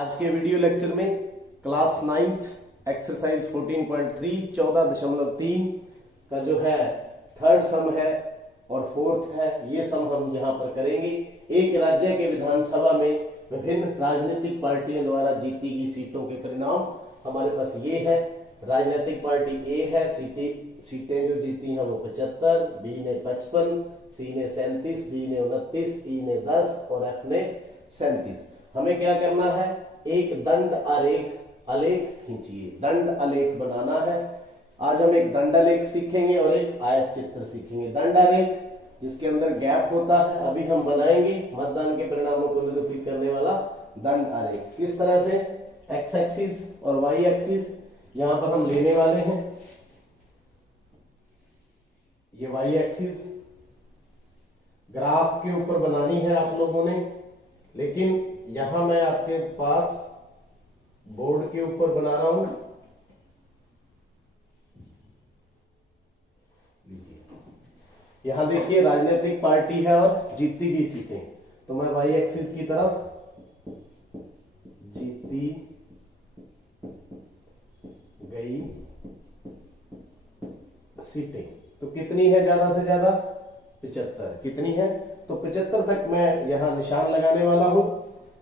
आज के video lecture में क्लास 9th एक्सरसाइज 14.3 14.3 का जो है थर्ड सम है और फोर्थ है, ये सम हम यहाँ पर करेंगे। एक राज्य के विधानसभा में विभिन्न राजनीतिक पार्टियों द्वारा जीती गई सीटों के परिणाम हमारे पास ये है। राजनीतिक पार्टी ए है, सीटें जो जीती हैं वो 75, बी ने 55, सी ने 37, डी ने 29, ई ने 10 और एफ ने 37। हमें क्या करना है, एक दंड आलेख खींचिए, दंड आलेख बनाना है। आज हम एक दंड आलेख सीखेंगे और एक आयत चित्र सीखेंगे। दंड आलेख जिसके अंदर गैप होता है अभी हम बनाएंगे। मतदान के परिणामों को निरूपित करने वाला दंड आलेख किस तरह से, एक्स एक्सिस और वाई एक्सिस यहां पर हम लेने वाले हैं। ये वाई एक्सिस ग्राफ के ऊपर बनानी है आप लोगों ने, लेकिन यहां मैं आपके पास बोर्ड के ऊपर बना रहा हूं। यहां देखिए राजनीतिक पार्टी है और जीती गई सीटें, तो मैं वाई एक्सिस की तरफ जीती गई सीटें, तो कितनी है, ज्यादा से ज्यादा 75। कितनी है, तो 75 तक मैं यहां निशान लगाने वाला हूं।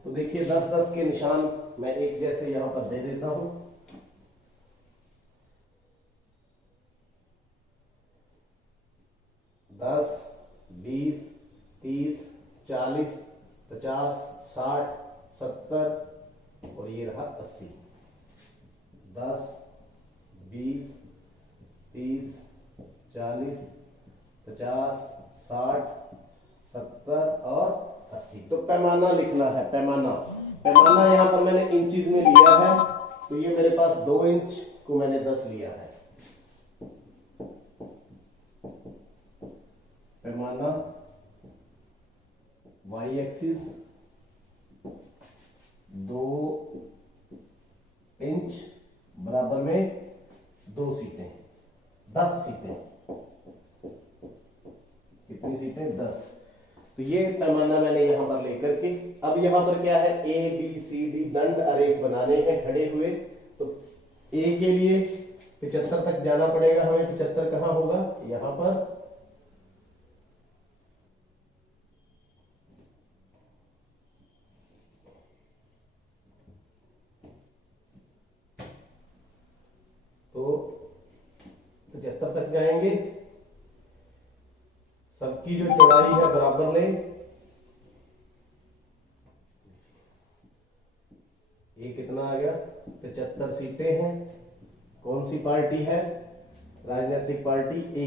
तो देखिए 10-10 के निशान मैं एक जैसे यहां पर दे देता हूं। दस, 20, 30, 40, 50, 60, 70 और ये रहा 80। 10, 20, 30, 40, 50, 60, 70 और 80। तो पैमाना लिखना है, पैमाना यहां पर मैंने इंचीज में लिया है, तो ये मेरे पास 2 इंच को मैंने 10 लिया है। पैमाना वाई एक्सिस 2 इंच बराबर में 2 सीटें, 10 सीटें। कितनी सीटें, 10। तो ये पैमाना मैंने यहां पर लेकर के, अब यहां पर क्या है, ए बी सी डी दंड आरेख बनाने हैं खड़े हुए। तो ए के लिए 75 तक जाना पड़ेगा हमें। 75 कहां होगा, यहां पर। तो 75 तक जाएंगे, सबकी जो चौड़ाई है बराबर ले। ये कितना आ गया, 75 सीटें हैं। कौन सी पार्टी है, राजनीतिक पार्टी ए।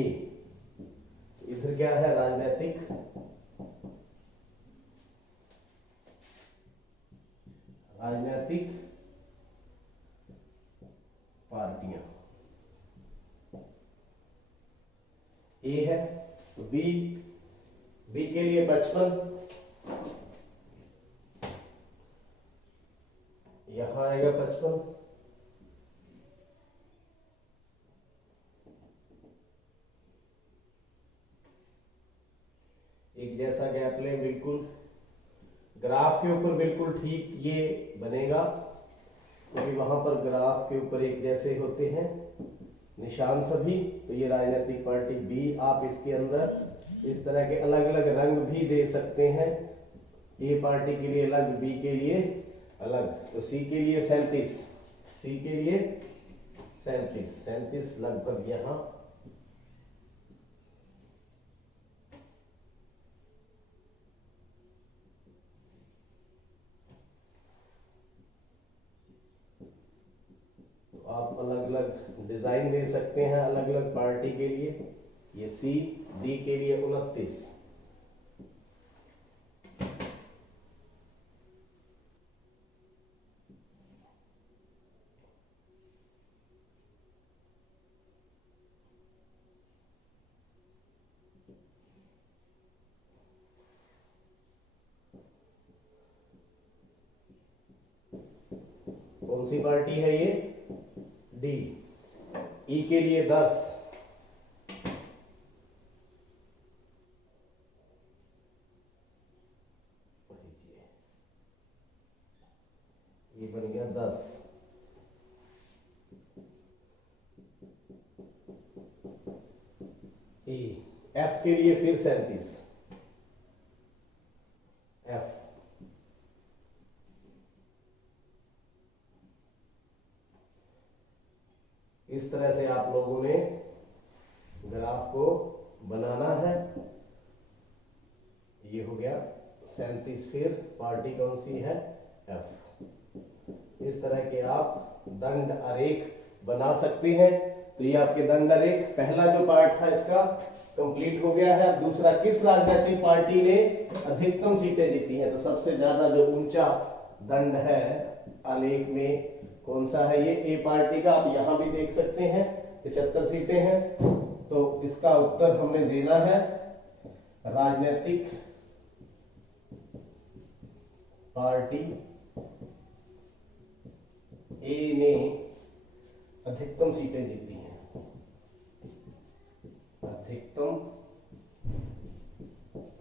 इधर क्या है, राजनीतिक पार्टियां ए है। तो बी के लिए 55, यहां आएगा 55। एक जैसा गैप लें, बिल्कुल ग्राफ के ऊपर बिल्कुल ठीक ये बनेगा, क्योंकि वहां पर ग्राफ के ऊपर एक जैसे होते हैं निशान सभी। तो ये राजनीतिक पार्टी बी, आप इसके अंदर इस तरह के अलग अलग रंग भी दे सकते हैं। ए पार्टी के लिए अलग, बी के लिए अलग। तो सी के लिए 37, सी के लिए 37 लगभग यहां। आप अलग अलग डिजाइन दे सकते हैं अलग अलग पार्टी के लिए। ये सी, डी के लिए 29। कौन सी पार्टी है ये, डी। ई के लिए 10, ये बन गया 10। ई एफ के लिए फिर 37 एफ। इस तरह से आप लोगों ने ग्राफ को बनाना है। ये हो गया 37, फिर पार्टी कौन सी है, एफ। इस तरह के आप दंड आरेख बना सकते हैं। तो ये आपके दंड आरेख, पहला जो पार्ट था इसका कंप्लीट हो गया है। अब दूसरा, किस राजनीतिक पार्टी ने अधिकतम सीटें जीती हैं। तो सबसे ज्यादा जो ऊंचा दंड है आलेख में कौन सा है, ये ए पार्टी का। आप यहां भी देख सकते हैं 75 सीटें हैं। तो इसका उत्तर हमने देना है राजनीतिक पार्टी ए ने अधिकतम सीटें जीती हैं, अधिकतम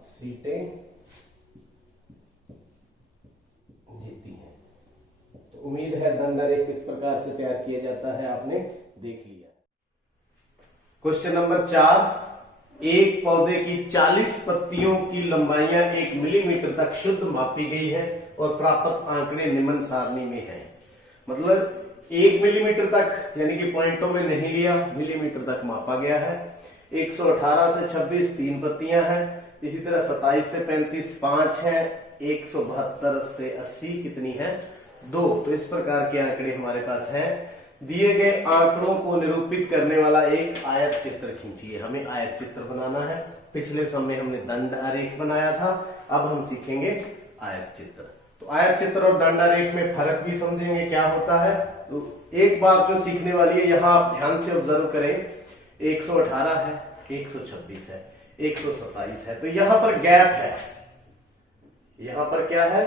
सीटें जीती हैं। तो उम्मीद है दंड आरेख किस प्रकार से तैयार किया जाता है आपने देख लिया। क्वेश्चन नंबर 4, एक पौधे की 40 पत्तियों की लंबाइयां 1 मिलीमीटर तक शुद्ध मापी गई है और प्राप्त आंकड़े निम्न सारणी में है। मतलब 1 मिलीमीटर तक, यानी कि पॉइंटों में नहीं लिया, मिलीमीटर तक मापा गया है। 118 से 26 3 पत्तियां हैं। इसी तरह 27 से 35 5 है। 172 से 80 कितनी है, 2। तो इस प्रकार के आंकड़े हमारे पास हैं। दिए गए आंकड़ों को निरूपित करने वाला एक आयत चित्र खींचिए। हमें आयत चित्र बनाना है। पिछले समय हमने दंड आरेख बनाया था, अब हम सीखेंगे आयत चित्र। तो आयत चित्र और दंड आरेख में फर्क भी समझेंगे क्या होता है। तो एक बात जो सीखने वाली है, यहां आप ध्यान से ऑब्जर्व करें, 118 है, 126 है, 127 है। तो यहां पर गैप है, यहां पर क्या है,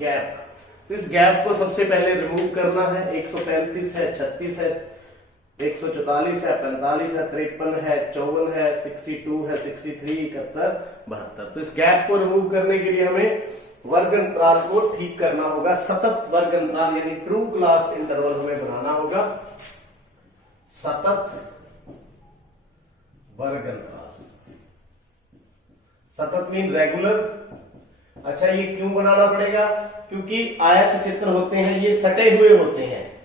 गैप। तो इस गैप को सबसे पहले रिमूव करना है। 135 है, 36 है, 144 है, 45 है, 53 है, 54 है, 62 है, 63, 71, 72। तो इस गैप को रिमूव करने के लिए हमें वर्ग अंतराल को ठीक करना होगा। सतत वर्ग अंतराल यानी ट्रू क्लास इंटरवल हमें बनाना होगा। सतत वर्ग अंतराल, सतत मीन रेगुलर। अच्छा, ये क्यों बनाना पड़ेगा, क्योंकि आयत चित्र होते हैं ये सटे हुए होते हैं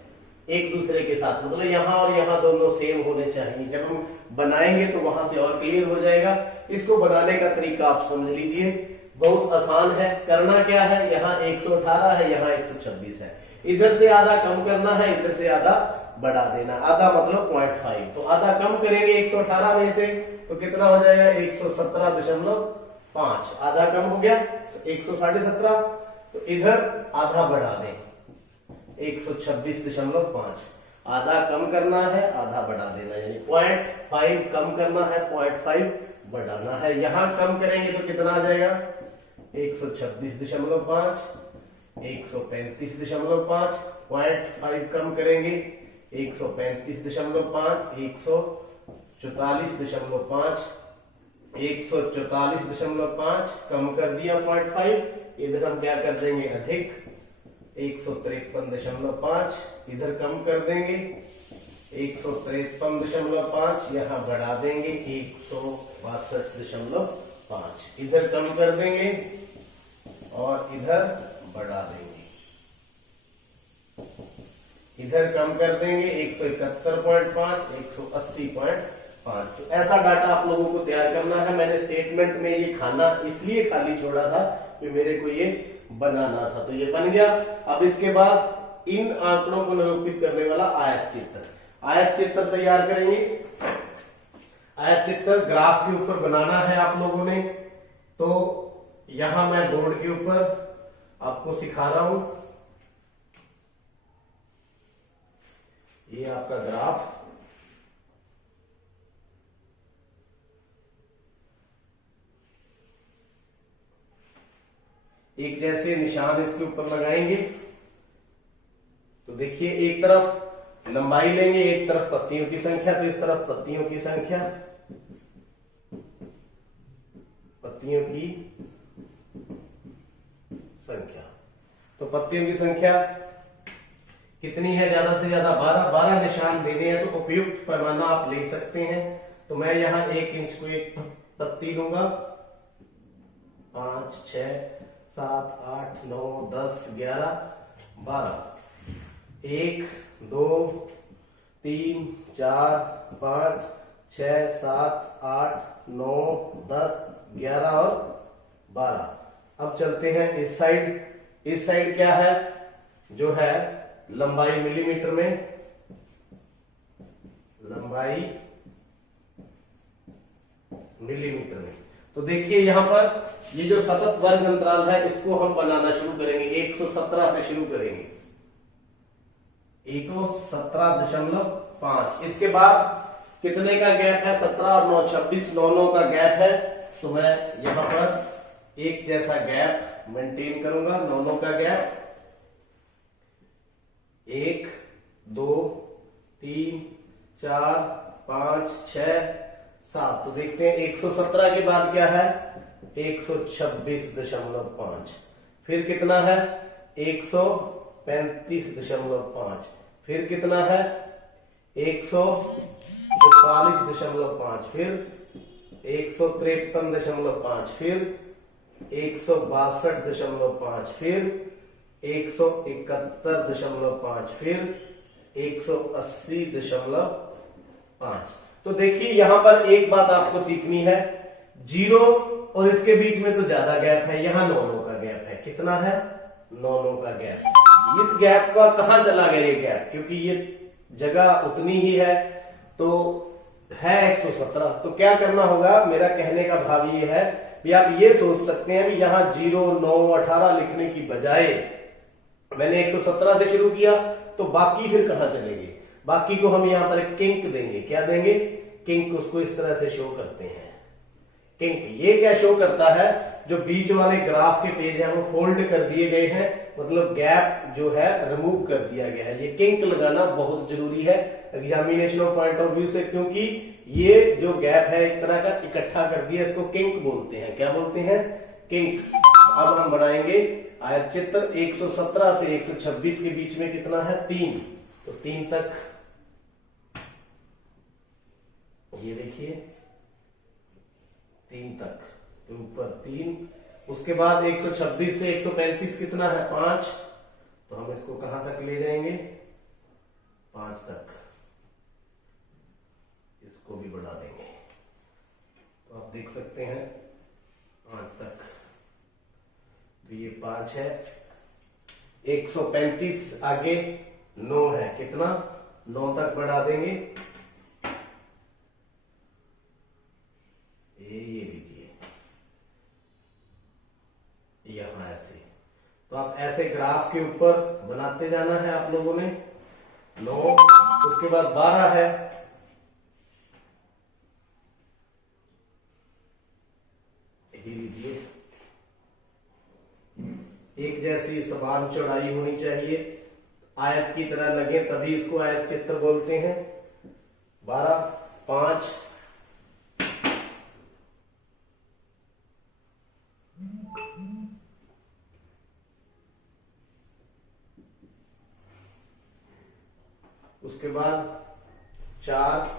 एक दूसरे के साथ। मतलब यहां और यहां दोनों सेम होने चाहिए। जब हम बनाएंगे तो वहां से और क्लियर हो जाएगा। इसको बनाने का तरीका आप समझ लीजिए, बहुत आसान है। करना क्या है, यहाँ 118 है, यहाँ 126 है। इधर से आधा कम करना है, इधर से आधा बढ़ा देना। आधा मतलब 0.5। तो आधा कम करेंगे 118 में से, तो कितना हो जाएगा, 117.5। आधा कम हो गया 117.5। तो इधर आधा बढ़ा दें, 126.5। आधा कम करना है, आधा बढ़ा देना, यानी 0.5 कम करना है, 0.5 बढ़ाना है। यहां कम करेंगे तो कितना आ जाएगा, 126.5, 135.5। 0.5 कम करेंगे 135.5, 144.5, 144.5 कम कर दिया 0.5। इधर हम क्या कर देंगे, अधिक 153.5। इधर कम कर देंगे 153.5। यहां बढ़ा देंगे 162.5। इधर कम कर देंगे और इधर बढ़ा देंगे। इधर कम कर देंगे 171.5, 180.5। तो ऐसा डाटा आप लोगों को तैयार करना है। मैंने स्टेटमेंट में ये खाना इसलिए खाली छोड़ा था कि मेरे को ये बनाना था। तो ये बन गया। अब इसके बाद इन आंकड़ों को निरूपित करने वाला आयत चित्र, आयत चित्र तैयार करेंगे। आयत चित्र ग्राफ के ऊपर बनाना है आप लोगों ने। तो यहां मैं बोर्ड के ऊपर आपको सिखा रहा हूं। ये आपका ग्राफ, एक जैसे निशान इसके ऊपर लगाएंगे। तो देखिए, एक तरफ लंबाई लेंगे, एक तरफ पत्तियों की संख्या। तो इस तरफ पत्तियों की संख्या, पत्तियों की संख्या। तो पत्तियों की संख्या कितनी है, ज्यादा से ज्यादा 12 निशान देने हैं तो उपयुक्त पैमाना आप ले सकते हैं। तो मैं यहाँ 1 इंच को एक पत्ती लूंगा। 5 6 7 8 9 10 11 12 1 2 3 4 5 6 7 8 9 10 11 और 12। अब चलते हैं इस साइड। इस साइड क्या है, जो है लंबाई मिलीमीटर में, लंबाई मिलीमीटर में। तो देखिए यहां पर ये जो सतत वर्ग अंतराल है इसको हम बनाना शुरू करेंगे। 117 से शुरू करेंगे, 117.5। इसके बाद कितने का गैप है, 17 और 9 26, 9 का गैप है। तो मैं यहां पर एक जैसा गैप मेंटेन करूंगा, 9 का गैप। 1 2 3 4 5 6 7। तो देखते हैं 117 के बाद क्या है, 126.5। फिर कितना है, 135.5। फिर कितना है, 144.5। फिर 153.5। फिर 162.5। फिर 171.5। फिर 180.5। तो देखिए यहां पर एक बात आपको सीखनी है, 0 और इसके बीच में तो ज्यादा गैप है, यहां 9 का गैप है। कितना है, 9 का गैप। इस गैप का कहां चला गया ये गैप, क्योंकि ये जगह उतनी ही है तो है 117। तो क्या करना होगा, मेरा कहने का भाव ये है भी आप ये सोच सकते हैं भी यहां 0 9 18 लिखने की बजाय मैंने 117 से शुरू किया, तो बाकी फिर कहां चलेंगे, बाकी को हम यहां पर एक किंक देंगे। क्या देंगे, किंक। उसको इस तरह से शो करते हैं, किंक। ये क्या शो करता है, जो बीच वाले ग्राफ के पेज हैं वो फोल्ड कर दिए गए हैं, मतलब गैप जो है रिमूव कर दिया गया है। ये किंक लगाना बहुत जरूरी है एग्जामिनेशन पॉइंट ऑफ व्यू से, क्योंकि ये जो गैप है एक तरह का इकट्ठा कर दिया, इसको किंक बोलते हैं। क्या बोलते हैं, किंक। अब हम बनाएंगे आयत चित्र। 117 से 126 के बीच में कितना है, 3। तो 3 तक, ये देखिए 3 तक, तो ऊपर 3। उसके बाद 126 से 135 कितना है, 5। तो हम इसको कहां तक ले जाएंगे, 5 तक। इसको भी बढ़ा देंगे, तो आप देख सकते हैं 5 तक। तो ये 5 है। 135 आगे 9 है, कितना, 9 तक बढ़ा देंगे। ये लीजिए यहां ऐसे। तो आप ऐसे ग्राफ के ऊपर बनाते जाना है आप लोगों ने। 9, उसके बाद 12 है, ये लीजिए। एक जैसी समान चौड़ाई होनी चाहिए, आयत की तरह लगे, तभी इसको आयत चित्र बोलते हैं। 12 5 उसके बाद 4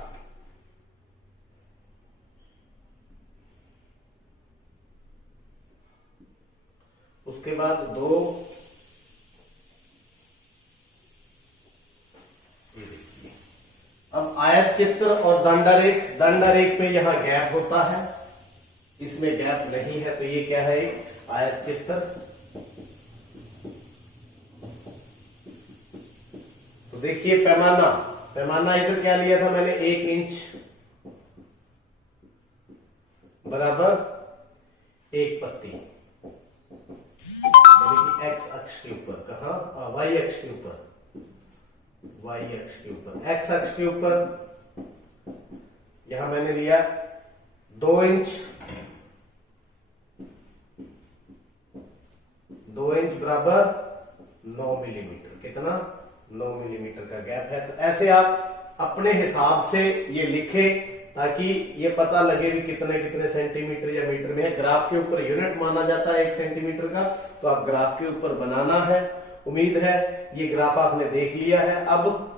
उसके बाद 2 अब आयत चित्र और दंडारेख पे यहां गैप होता है, इसमें गैप नहीं है, तो ये क्या है, आयत चित्र। तो देखिए पैमाना इधर क्या लिया था मैंने, 1 इंच बराबर 1 पत्ती, यानी कि एक्स अक्ष के ऊपर। कहा, वाई अक्ष के ऊपर, वाई अक्ष के ऊपर। एक्स अक्ष के ऊपर यहां मैंने लिया 2 इंच, 2 इंच बराबर 9 मिलीमीटर। कितना, 9 मिलीमीटर का गैप है। तो ऐसे आप अपने हिसाब से ये लिखें ताकि ये पता लगे भी कितने कितने सेंटीमीटर या मीटर में है। ग्राफ के ऊपर यूनिट माना जाता है 1 सेंटीमीटर का, तो आप ग्राफ के ऊपर बनाना है उम्मीद है ये ग्राफ आपने देख लिया है। अब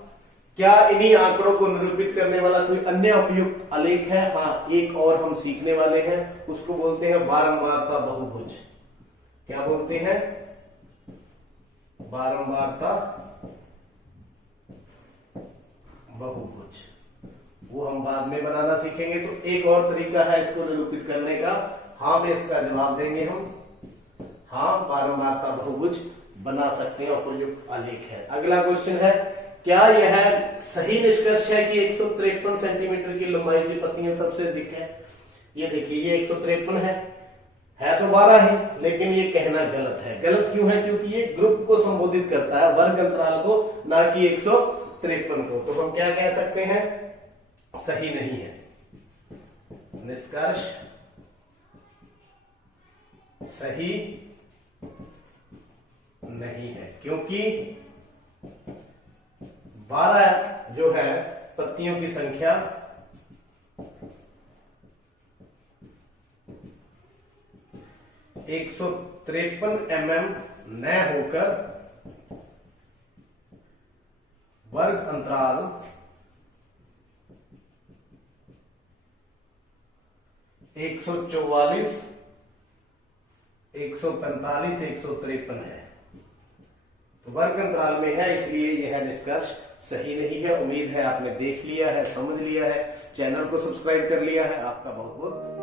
क्या इन्हीं आंकड़ों को निरूपित करने वाला कोई अन्य उपयुक्त आलेख है? हाँ, एक और हम सीखने वाले हैं, उसको बोलते हैं बारंबारता बहुभुज। क्या बोलते हैं? बारंबारता बहुभुज। वो हम बाद में बनाना सीखेंगे। तो एक और तरीका है इसको निरूपित करने का, हाँ में इसका जवाब देंगे हम। हाँ, बारंबारता बहुभुज बना सकते हैं, उपयुक्त आलेख है। अगला क्वेश्चन है, क्या यह सही निष्कर्ष है कि 153 सेंटीमीटर की लंबाई की पत्तियां सबसे अधिक है? ये देखिए, ये 153 है तो 12 ही, लेकिन ये कहना गलत है। गलत क्यों है? क्योंकि ये ग्रुप को संबोधित करता है, वर्ग अंतराल को, ना कि 153 को। तो हम क्या कह सकते हैं? सही नहीं है। निष्कर्ष सही नहीं है, क्योंकि 12 जो है पत्तियों की संख्या 153 mm न होकर वर्ग अंतराल 144, 145, 153 है। तो वर्ग अंतराल में है, इसलिए यह निष्कर्ष सही नहीं है। उम्मीद है आपने देख लिया है, समझ लिया है, चैनल को सब्सक्राइब कर लिया है। आपका बहुत बहुत